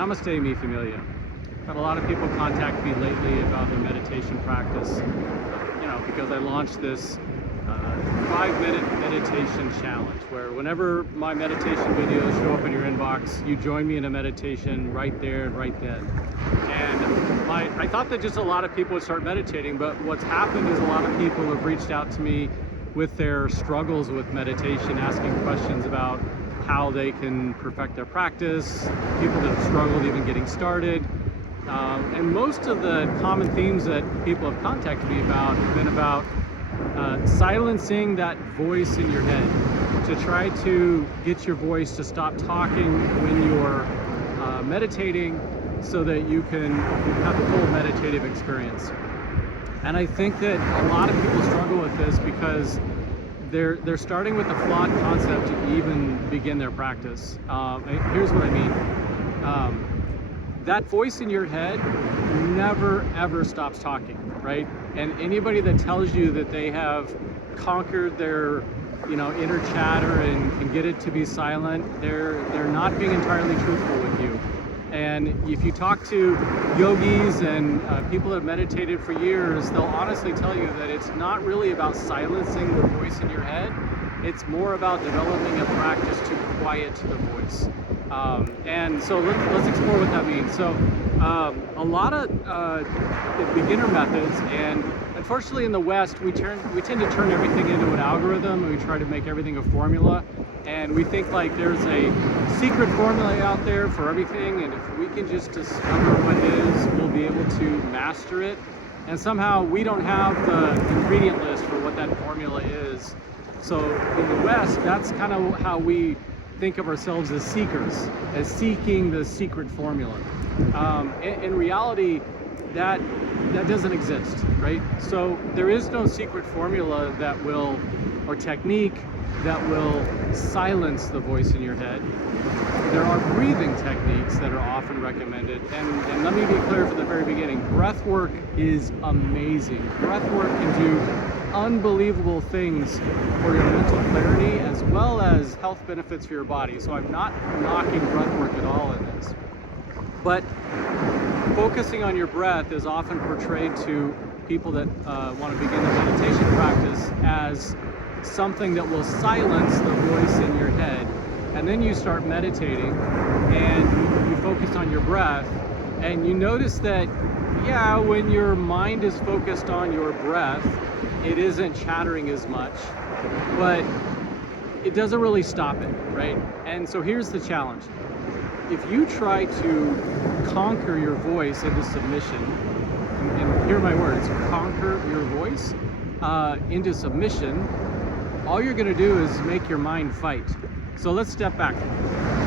Namaste, mi familia. Had a lot of people contact me lately about their meditation practice, because I launched this 5-minute meditation challenge where whenever my meditation videos show up in your inbox, you join me in a meditation right there and right then. And I thought that just a lot of people would start meditating, but what's happened is a lot of people have reached out to me with their struggles with meditation, asking questions about how they can perfect their practice, people that have struggled even getting started. And most of the common themes that people have contacted me about have been about silencing that voice in your head, to try to get your voice to stop talking when you're meditating so that you can have a full meditative experience. And I think that a lot of people struggle with this because they're starting with a flawed concept to even begin their practice. Here's what I mean. That voice in your head never ever stops talking, right? And anybody that tells you that they have conquered their inner chatter and can get it to be silent, they're not being entirely truthful with you. And if you talk to yogis and people that have meditated for years, they'll honestly tell you that it's not really about silencing the voice in your head. It's more about developing a practice to quiet the voice. And so let's explore what that means. So a lot of beginner methods, and unfortunately in the West, we tend to turn everything into an algorithm, and we try to make everything a formula. And we think like there's a secret formula out there for everything, and if we can just discover what it is, we'll be able to master it. And somehow we don't have the ingredient list for what that formula is. So in the West, that's kind of how we think of ourselves as seekers, as seeking the secret formula. In reality, that doesn't exist, right? So there is no secret formula that will, or technique that will silence the voice in your head. There are breathing techniques that are often recommended, and let me be clear from the very beginning, breath work is amazing. Breath work can do unbelievable things for your mental clarity as well as health benefits for your body. So I'm not knocking breath work at all in this. But focusing on your breath is often portrayed to people that want to begin a meditation practice as something that will silence the voice in your head. And then you start meditating and you focus on your breath, and you notice that, yeah, when your mind is focused on your breath, it isn't chattering as much, but it doesn't really stop it, right? And so here's the challenge. If you try to conquer your voice into submission, and hear my words, conquer your voice into submission, all you're gonna do is make your mind fight. So let's step back.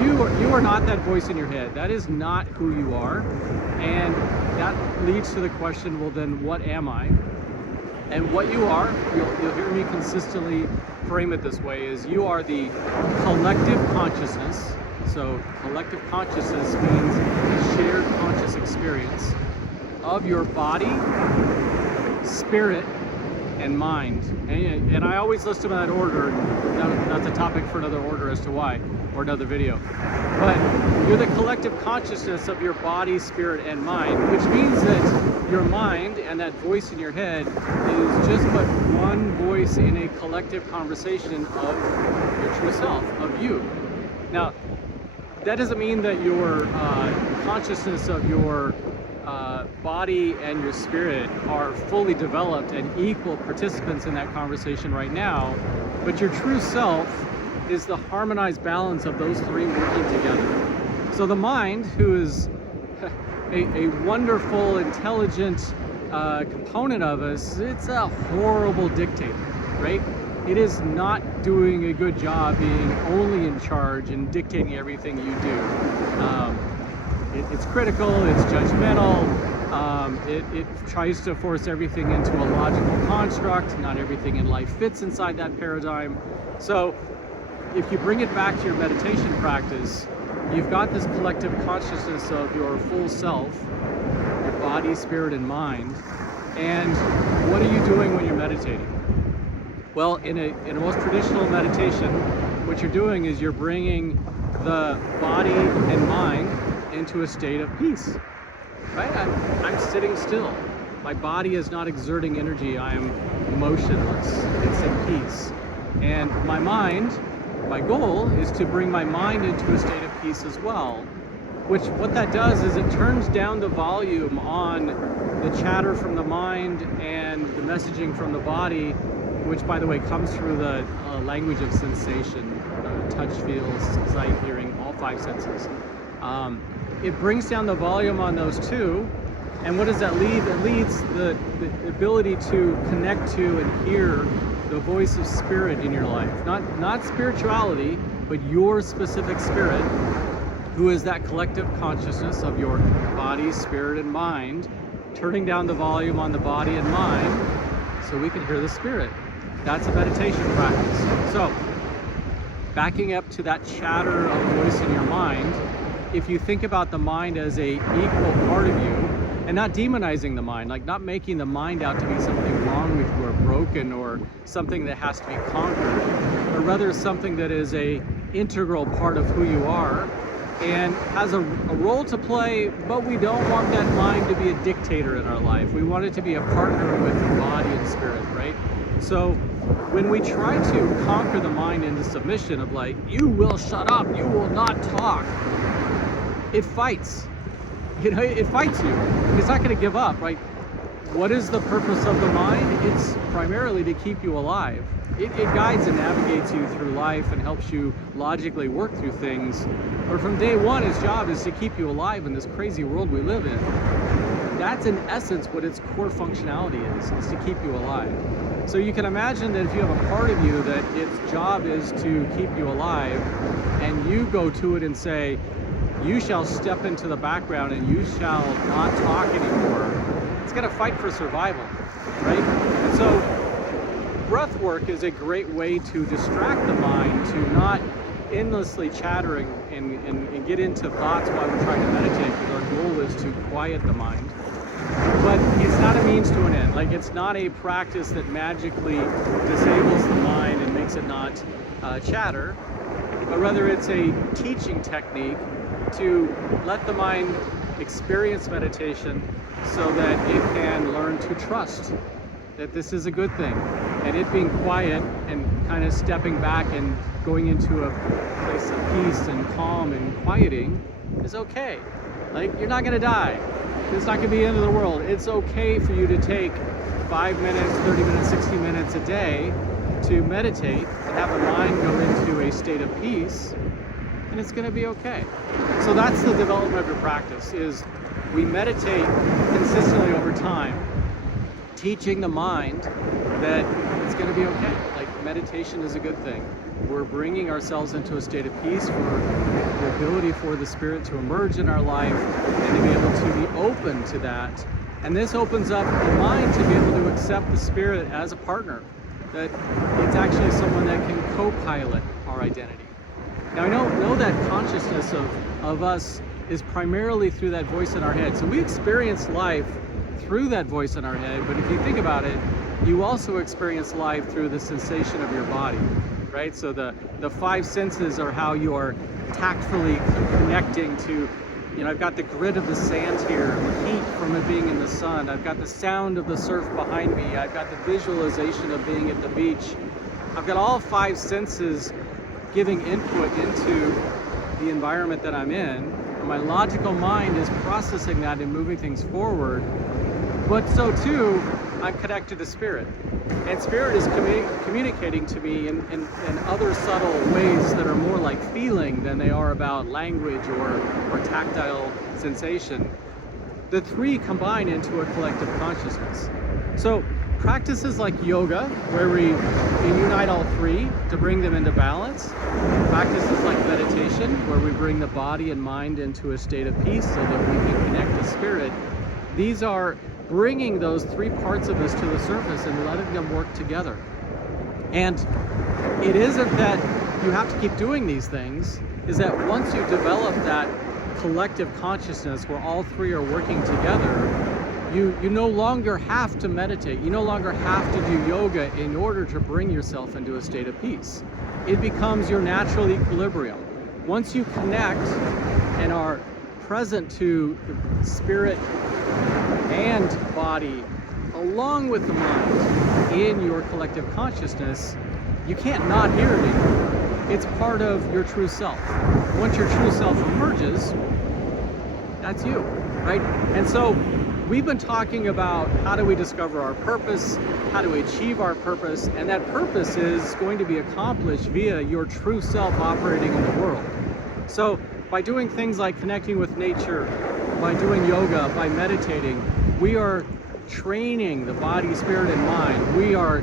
You are not that voice in your head. That is not who you are. And that leads to the question, well then what am I? And what you are, you'll hear me consistently frame it this way, is you are the collective consciousness. So collective consciousness means a shared conscious experience of your body, spirit, and mind. And I always list them in that order. That's a topic for another order as to why, or another video. But you're the collective consciousness of your body, spirit, and mind, which means that your mind and that voice in your head is just but one voice in a collective conversation of your true self, of you. Now, that doesn't mean that your consciousness of your body and your spirit are fully developed and equal participants in that conversation right now, but your true self is the harmonized balance of those three working together. So the mind, who is a wonderful, intelligent component of us, it's a horrible dictator, right? It is not doing a good job being only in charge and dictating everything you do. It's critical, it's judgmental, it tries to force everything into a logical construct. Not everything in life fits inside that paradigm. So if you bring it back to your meditation practice, you've got this collective consciousness of your full self, your body, spirit, and mind. And what are you doing when you're meditating? Well, in a most traditional meditation, what you're doing is you're bringing the body and mind into a state of peace, right? I'm sitting still. My body is not exerting energy. I am motionless. It's in peace. And my goal is to bring my mind into a state of peace as well, which what that does is it turns down the volume on the chatter from the mind and the messaging from the body, which by the way comes through the language of sensation, touch, feel, sight, hearing, all five senses. It brings down the volume on those two, and what does that leave? It leads the ability to connect to and hear the voice of spirit in your life. Not spirituality, but your specific spirit, who is that collective consciousness of your body, spirit, and mind, turning down the volume on the body and mind so we can hear the spirit. That's a meditation practice. So, backing up to that chatter of voice in your mind, if you think about the mind as a equal part of you, and not demonizing the mind, like not making the mind out to be something wrong with you or broken or something that has to be conquered, but rather something that is a integral part of who you are and has a role to play, but we don't want that mind to be a dictator in our life. We want it to be a partner with the body and spirit, right? So when we try to conquer the mind into submission of like, you will shut up, you will not talk, it fights. You know, it fights you. It's not going to give up, right? What is the purpose of the mind? It's primarily to keep you alive. It guides and navigates you through life and helps you logically work through things. But from day one, its job is to keep you alive in this crazy world we live in. That's in essence what its core functionality is to keep you alive. So you can imagine that if you have a part of you that its job is to keep you alive, and you go to it and say, you shall step into the background and you shall not talk anymore, it's going to fight for survival, right? And so breath work is a great way to distract the mind, to not endlessly chattering and get into thoughts while we're trying to meditate, because our goal is to quiet the mind. But it's not a means to an end. Like, it's not a practice that magically disables the mind and makes it not chatter, but rather it's a teaching technique to let the mind experience meditation so that it can learn to trust that this is a good thing. And it being quiet and kind of stepping back and going into a place of peace and calm and quieting is okay. Like, you're not going to die. It's not going to be the end of the world. It's okay for you to take 5 minutes, 30 minutes, 60 minutes a day to meditate and have the mind go into a state of peace, and it's going to be okay. So that's the development of your practice, is we meditate consistently over time, teaching the mind that it's going to be okay. Like, meditation is a good thing. We're bringing ourselves into a state of peace for the ability for the spirit to emerge in our life and to be able to be open to that. And this opens up the mind to be able to accept the spirit as a partner, that it's actually someone that can co-pilot our identity. Now, I know that consciousness of us is primarily through that voice in our head. So we experience life through that voice in our head, but if you think about it, you also experience life through the sensation of your body, right? So the five senses are how you are tactfully connecting to, you know, I've got the grit of the sand here, the heat from it being in the sun, I've got the sound of the surf behind me, I've got the visualization of being at the beach. I've got all five senses giving input into the environment that I'm in. My logical mind is processing that and moving things forward, but so too, I'm connected to spirit. And spirit is communicating to me in other subtle ways that are more like feeling than they are about language or tactile sensation. The three combine into a collective consciousness. So practices like yoga, where we unite all three to bring them into balance. Practices like meditation, where we bring the body and mind into a state of peace so that we can connect to spirit. These are bringing those three parts of us to the surface and letting them work together. And it isn't that you have to keep doing these things, is that once you develop that collective consciousness where all three are working together, you no longer have to meditate. You no longer have to do yoga in order to bring yourself into a state of peace. It becomes your natural equilibrium. Once you connect and are present to the spirit and body along with the mind in your collective consciousness, you can't not hear it anymore. It's part of your true self. Once your true self emerges, that's you, right? And so we've been talking about how do we discover our purpose, how do we achieve our purpose, and that purpose is going to be accomplished via your true self operating in the world. So by doing things like connecting with nature, by doing yoga, by meditating, we are training the body, spirit, and mind. We are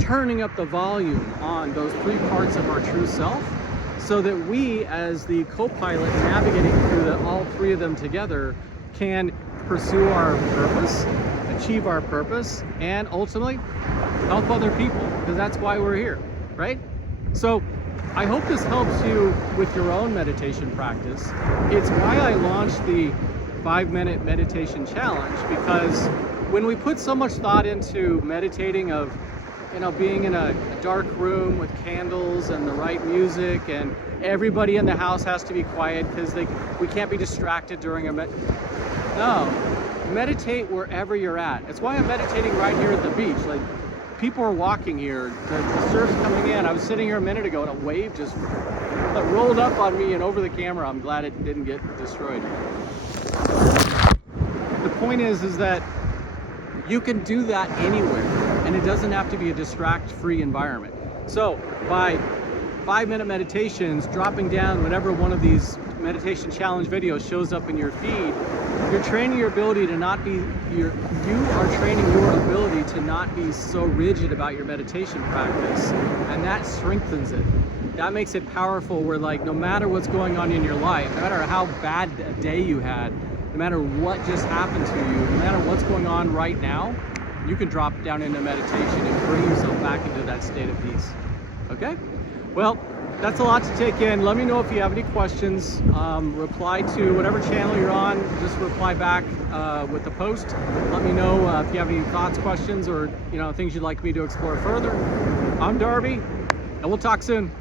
turning up the volume on those three parts of our true self so that we, as the co-pilot navigating through all three of them together, can pursue our purpose, achieve our purpose, and ultimately help other people, because that's why we're here, right? So I hope this helps you with your own meditation practice. It's why I launched the 5-minute meditation challenge, because when we put so much thought into meditating of, being in a dark room with candles and the right music, and everybody in the house has to be quiet because we can't be distracted during No, meditate wherever you're at. It's why I'm meditating right here at the beach. Like, people are walking here, the surf's coming in. I was sitting here a minute ago and a wave just rolled up on me and over the camera. I'm glad it didn't get destroyed. The point is that you can do that anywhere, and it doesn't have to be a distract-free environment. So by 5-minute meditations, dropping down whenever one of these meditation challenge videos shows up in your feed, you're training your ability to not be, you are training your ability to not be so rigid about your meditation practice, and that strengthens it. That makes it powerful, where like, no matter what's going on in your life, no matter how bad a day you had, no matter what just happened to you, no matter what's going on right now, you can drop down into meditation and bring yourself back into that state of peace. Okay? Well, that's a lot to take in. Let me know if you have any questions. Reply to whatever channel you're on. Just reply back with the post. Let me know if you have any thoughts, questions, or things you'd like me to explore further. I'm Darby, and we'll talk soon.